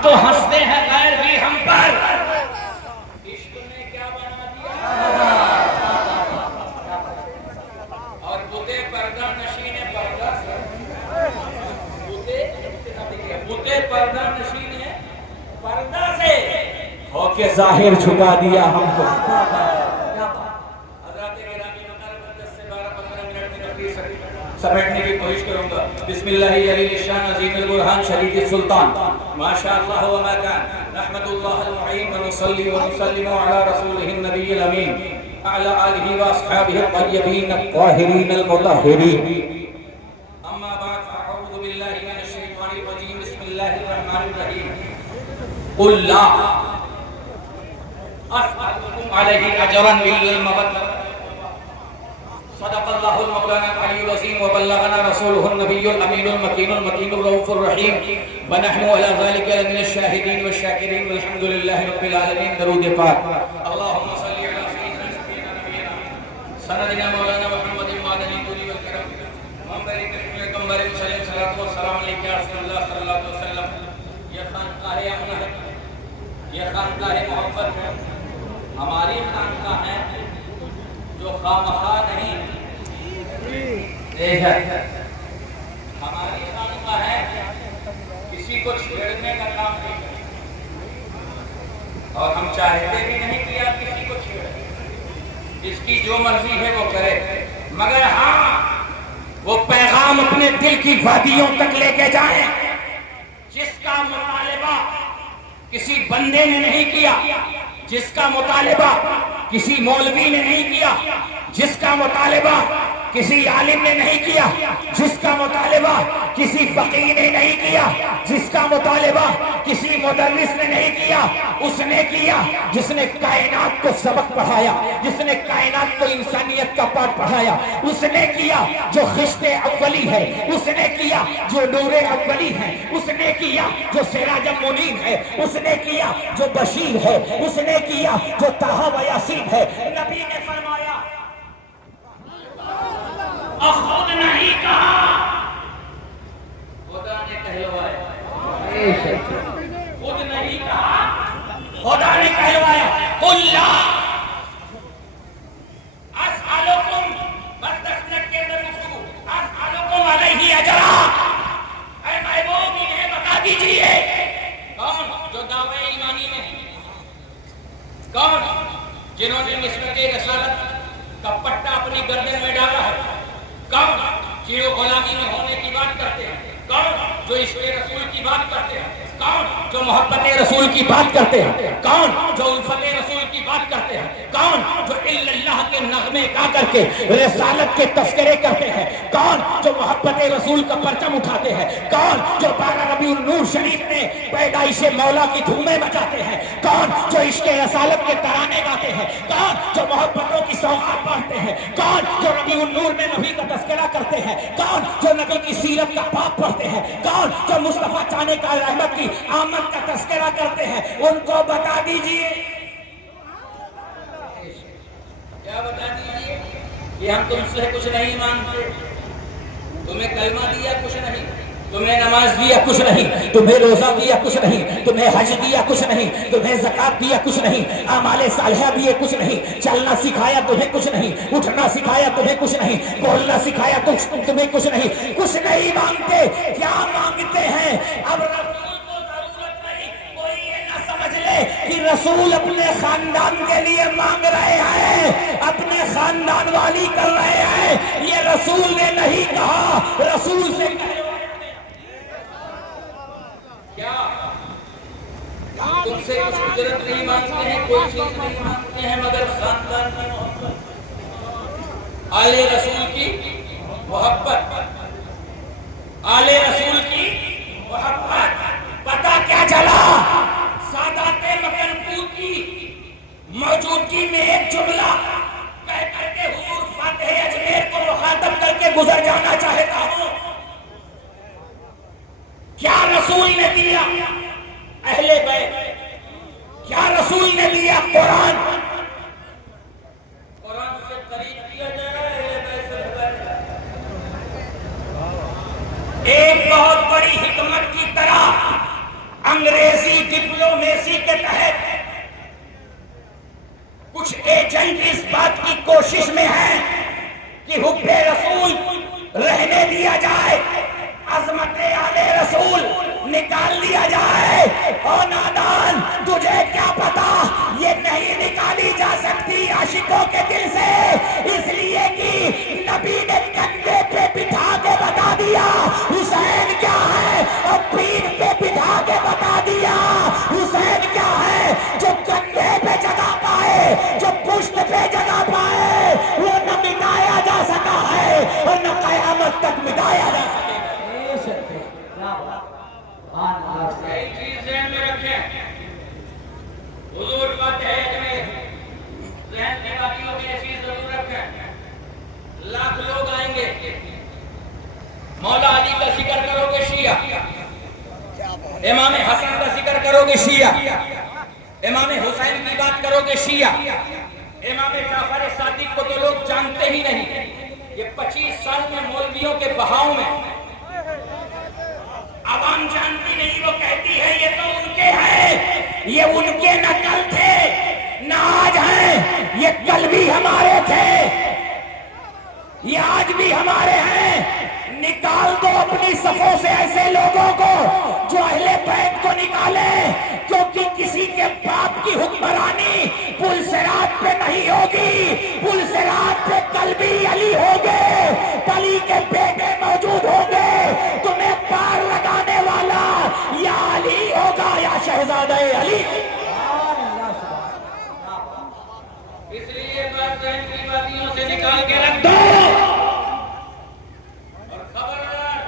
अब तो हंसते हैं गैर भी हम पर। इश्क ने क्या बना दिया। और बुते पर्दा नशीन पर्दा से, बुते पर्दा नशीन पर्दा से होके जाहिर छुपा दिया हमको। समेटने की कोशिश करूंगा। बिस्मिल्लाहि अली शान अजीमुल बुरहान शरीफ सुल्तान माशाअल्लाह व मा कान रहमतुल्लाह अल मुईन व नुसल्ली व नुसल्लिमु अला रसूलिहिन नबिय्यिल अमीन अला आलिहि व अस्हाबिहि तय्यबीन अत-ताहिरीन अल मुतahhiरीन। अम्मा बाद अऊज़ु बिल्लाहि मिनश शैतानिर रजीम बिस्मिल्लाहिर रहमानिर रहीम। कुल ला अस्अलुकुम अलैहि अजरन इल्लल मवद्दह सदक़ल्लाहुल मौलाना अलीयुल अज़ीम व बल्लगना रसूलुहुन नबियुल अमीनुल मकीनुल मकीनुर रऊफुर रहीम व नहनु अला ज़ालिका लमिनश शाहिदीन व शाकिरीन वल्हम्दुलिल्लाहि रब्बिल आलमीन। दरूद पाक। अल्लाहुम्मा सल्लि अला सय्यिदिना नबियिना सनदिना मौलाना मुहम्मदिन मादनी तुरी वल करम मुहम्मदिन करीम कमर सल्लल्लाहु व सल्लम अलैहि रसूलुल्लाह सल्लल्लाहु अलैहि वसल्लम। ये खानकाह अमन है, ये खानकाह मोहब्बत है, हमारी खानकाह है जो खामखा नहीं। हमारी खानकाह है किसी को छेड़ने का काम नहीं करती, और हम चाहते भी नहीं कि आप किसी को छेड़ें। जिसकी जो मर्जी है वो करे, मगर हाँ वो पैगाम अपने दिल की वादियों तक लेके जाए जिसका मुतालिबा किसी बंदे ने नहीं किया, जिसका मुतालिबा किसी मौलवी ने नहीं किया, जिसका मुतालिबा किसी आलिम ने नहीं किया, जिसका मुतालिबा किसी फकीह ने नहीं किया, जिसका मुतालिबा किसी मुदर्रिस ने नहीं किया, उसने किया जिसने कायनात को सबक पढ़ाया, जिसने कायनात को इंसानियत का पाठ पढ़ाया, उसने किया जो खिश्ते अव्वली है, उसने किया जो नूरे अव्वली है, उसने किया जो सिराजम मुनीर है, उसने किया जो बशीर है, उसने किया जो ताहा व यासीन है। नबी ने फरमाया खुद नहीं कहा, खुदा ने कहलवाया। खुद नहीं कहा, खुदा ने कहलवाया। कुल ला अस्अलुकुम, बस 10 मिनट के अंदर गुफ्तगू, अस्अलुकुम अलैहि अजरा। ऐ महबूब इन्हें बता दीजिए कौन जो दावे ईमानी में, कौन जिन्होंने निस्बत रसालत का पट्टा अपनी गर्दन में डाला है, कौन जो गुलामी में होने की बात करते हैं, कौन जो इश्क़ रसूल की बात करते हैं, कौन जो मोहब्बत रसूल की बात करते हैं, कौन जो उल्फत रसूल की बात करते हैं, कौन जो इल्लल्लाह के नगमे गा करके रिसालत के तस्करे करते हैं, कौन जो मोहब्बत रसूल का परचम उठाते हैं, कौन जो 12 रबीउल नूर शरीफ में पैदाइश मौला की धूमें मचाते हैं, कौन जो इश्क़ रसालत के तराने गाते हैं, कौन जो मोहब्बतों की सौगात बांटते हैं, कौन जो रबीउल नूर में नबी का तस्करा करते हैं, कौन जो नबी की सीरत का पाप पढ़ते हैं, कौन जो मुस्तफा चाने का रहमत की आमद का तस्करा करते हैं, उनको बता दीजिए। क्या बता दीजिए कि हम तुमसे कुछ नहीं मांगते, तुम्हें कलमा दिया कुछ नहीं, तुम्हें नमाज दिया कुछ नहीं, तुम्हें रोजा दिया कुछ नहीं, तुम्हें हज दिया कुछ नहीं, तुम्हें ज़कात दिया कुछ नहीं, आमाले सालिहा दिए कुछ नहीं, चलना सिखाया तुम्हें कुछ नहीं, उठना सिखाया तुम्हें कुछ नहीं, बोलना सिखाया तुम्हें कुछ नहीं, कुछ नहीं मांगते। क्या मांगते हैं? अब रसूल को जरूरत नहीं, कोई ये ना समझ ले कि रसूल अपने खानदान के लिए मांग रहे हैं, अपने खानदान वाली कर रहे हैं। ये रसूल ने नहीं कहा, रसूल से क्या तुमसे कुछ उजरत नहीं मांगते हैं, कोई चीज नहीं मांगते हैं, मगर खानदान की मोहब्बत, आले रसूल की मोहब्बत, आले रसूल की मोहब्बत। पता क्या चला? सादाते मकनपुर की मौजूदगी में एक जुमला कह करके हुजूर फातिह अजमेर को मुखातब करके गुजर जाना चाहता हूं। क्या रसूल ने दिया? अहले बैत। क्या रसूल ने दिया? कुरान। कुरान से करीब किया जा रहा है अहले बैत से। एक बहुत बड़ी हिकमत की तरह अंग्रेजी डिप्लोमेसी के तहत कुछ एजेंट इस बात की कोशिश में है कि हुक्म रसूल रहने दिया जाए, अजमत आले रसूल निकाल दिया जाए। ओ नादान, तुझे क्या पता ये नहीं निकाली जा सकती आशिकों के दिल से, इसलिए कि नबी ने कंधे पे बिठा के बता दिया हुसैन क्या है, और पीठ पे बिठा के बता दिया हुसैन क्या है। जो कंधे पे जगा पाए, जो पुष्ट पे जगा पाए, वो न मिटाया जा सका है और न कयामत तक मिटाया जा सकेगा। कई चीजें में रखें, हुजूर का दहेज में रहन की बातियों में ऐसी जरूर रखें। लाख लोग आएंगे, मौला अली का जिक्र करोगे शिया, इमाम हसन का जिक्र करोगे शिया, इमाम हुसैन की बात करोगे शिया, इमाम जाफर सादिक को तो लोग जानते ही नहीं। ये 25 साल में मौलवियों के बहाव में आवाम जानती नहीं, वो कहती है ये तो उनके हैं, ये उनके न कल थे न आज हैं, ये कल भी हमारे थे, ये आज भी हमारे हैं। निकाल दो अपनी सफों से ऐसे लोगों को जो अहले बैत को निकाले, क्योंकि किसी के बाप की हुक्मरानी पुल सिरात पे नहीं होगी। पुल सिरात पे कल भी अली होंगे, अली के बेटे मौजूद होंगे। तुम्हें पार लगाने वाला या अली होगा या शहजादा अली। इसलिए बात की बातियों से निकाल के रख दो, और खबरदार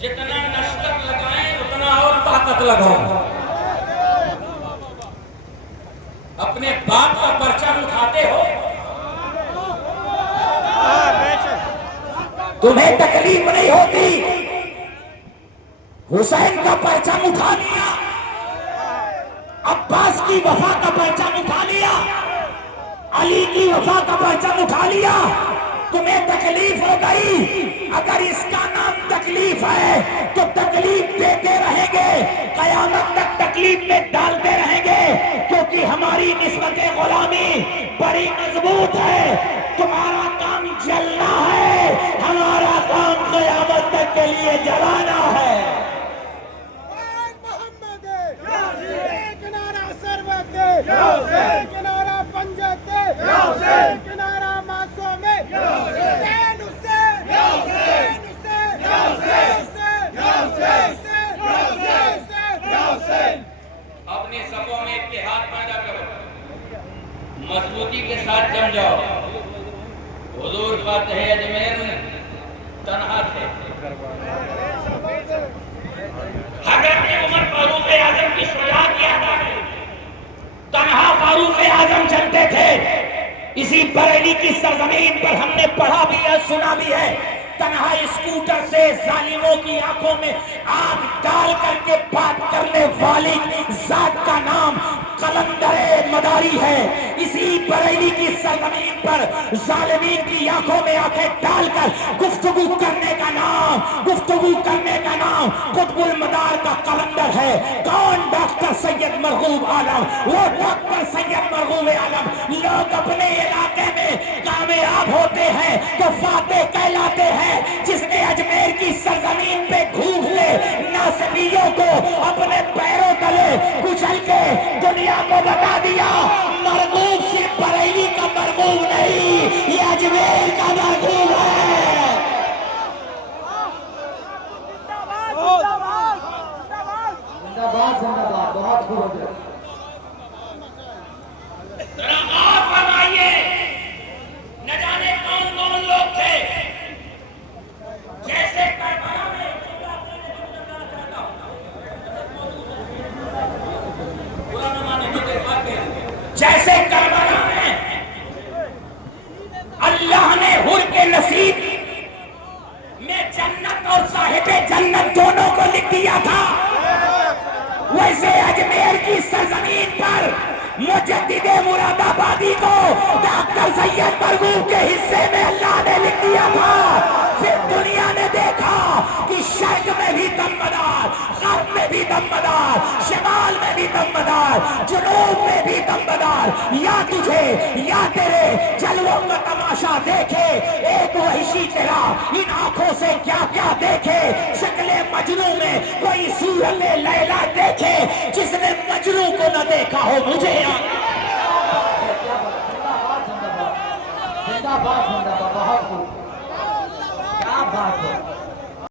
जितना नश्तर लगाएं उतना और ताकत लगाओ। अपने बाप का परचम उठाते हो, तुम्हें तकलीफ नहीं होती। हुसैन का परचम उठा लिया, अब्बास की वफा का परचम उठा लिया, अली की वफा का परचम उठा लिया, तुम्हें तकलीफ हो गई। अगर इसका नाम तकलीफ है तो तकलीफ देते रहेंगे, कयामत तक तकलीफ में डालते रहेंगे, क्योंकि हमारी निस्बत गुलामी बड़ी मजबूत है। तुम्हारा काम जलना है, हमारा काम कयामत तक के लिए जलाना है। एक नारा सरबत दे, एक नारा पंजत दे, एक नारा मासूम है, हुसैन हुसैन हुसैन हुसैन हुसैन हुसैन। अपने सफों में इत्तेहाद पैदा करो, मजबूती के साथ जम जाओ। हुजूर बात है अजमेर में तन्हा थे, हजरत उमर फारूक आजम की शुजाअत की अदा है, तन्हा फारूक आजम चलते थे। इसी बरेली की सरजमीन पर हमने पढ़ा भी है, सुना भी है। तन्हा स्कूटर से जालिमों की आंखों में आग डाल करके बात करने वाली जात का नाम कलंदर मदारी है। इसी बरेली की सरजमीन पर जालिमीन की आंखों में आंखें डालकर गुफ्तगू करने का नाम कुतुबुल मदार का कलंदर है। कौन? डॉक्टर सैयद मरगूब आलम। वो डॉक्टर सैयद मरगूब आलम। लोग अपने इलाके में कामयाब होते हैं तो फातेह कहलाते हैं। जिसने अजमेर की सरजमीन पे घूम ले नासबियों को अपने पैरों तले कुचल के दुनिया को बता दिया, मरगूब सिर्फ बरेली का मरगूब नहीं, ये अजमेर का मरगूब है। जिंदाबाद जिंदाबाद, बहुत खूब हो गया। जरा आप फरमाइए, न जाने कौन कौन लोग थे जैसे करबला में जैसे करबला में अल्लाह ने हुर के नसीब में जन्नत और साहिबे जन्नत दोनों को लिख दिया था, वैसे अजमेर की सरजमीन पर मुजद्दिदे मुरादाबादी को डॉक्टर सैयद मरगूब के हिस्से में अल्लाह ने लिख दिया था। फिर दुनिया ने देखा कि शर्क में भी दमदार, गर्ब में भी दमदार, शमाल में भी दमदार, जुनूब में भी दमदार। या तुझे या तेरे जलवों का तमाशा देखे एक वहशी तेरा, इन आंखों से क्या क्या देखे। शक्ले मजनू में कोई सूरत लैला देखे, जिसने मजनू को न देखा हो मुझे याद। जिंदाबाद जिंदाबाद